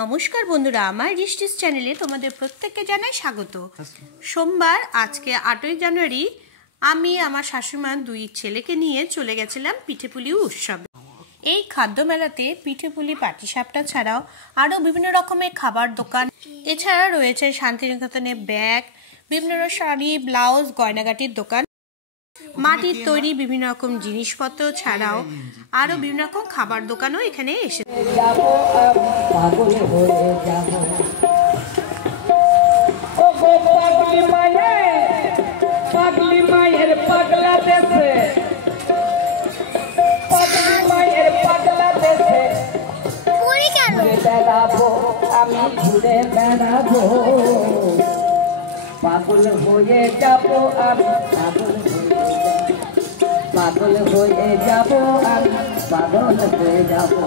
নমস্কার বন্ধুরা, আমার রিস্টিস চ্যানেলে তোমাদের প্রত্যেককে জানাই স্বাগত। সোমবার আজকে 8ই জানুয়ারি আমি আমার শাশুড়িমা দুই ছেলেকে নিয়ে চলে গেছিলাম পিঠেপুলি উৎসবে। এই খাদ্য মেলাতে পিঠেপুলি, পাটিসাপটা ছাড়াও আরও বিভিন্ন রকমের খাবার দোকান, এছাড়া রয়েছে শান্তিনিকেতনে ব্যাগ, বিভিন্ন শাড়ি, ব্লাউজ, গয়নাগাটির দোকান, মাটির তৈরি বিভিন্ন রকম জিনিসপত্র ছাড়াও আরো বিভিন্ন রকম খাবার দোকানও এখানে এসেছে। আমি ঘুরে বেড়াবো, পাগল হয়ে যাবো আমি, পাগল হয়ে যাবো আমি, পাগল হয়ে যাবো।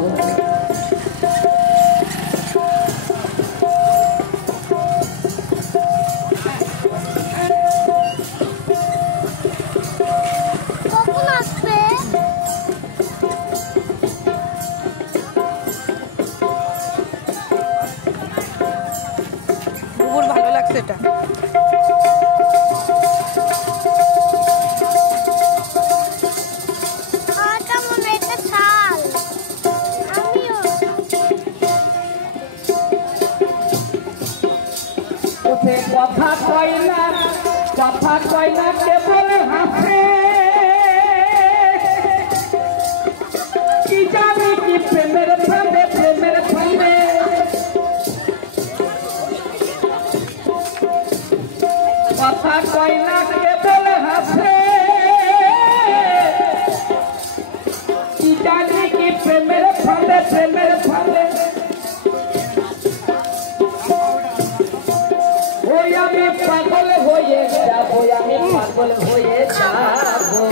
কখন আসবে? ভালো লাগছে এটা। কথা কয় না, কথা কয় না, কেবল হাসে, কি জানি কি প্রেমের ফাঁদে, প্রেমের ফাঁদে। কথা কয় না, কেবল হাসে, কি জানি কি প্রেমের ফাঁদে, প্রেমের ফাঁদে। আমি পাগল হয়ে যাবো, আমি পাগল হয়ে যাবো,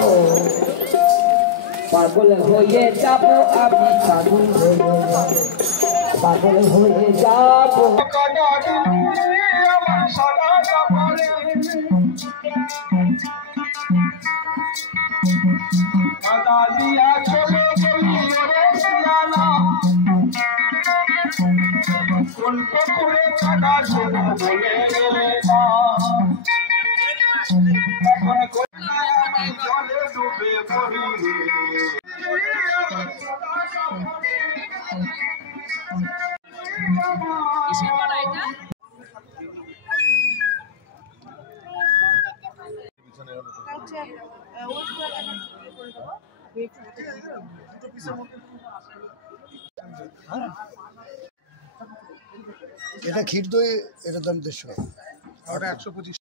পাগল হয়ে যাবো আমি, পাগল হয়ে যাবো, পাগল হয়ে যাবো। এটা ক্ষীর দই, এটার দাম 150, ওটা 125।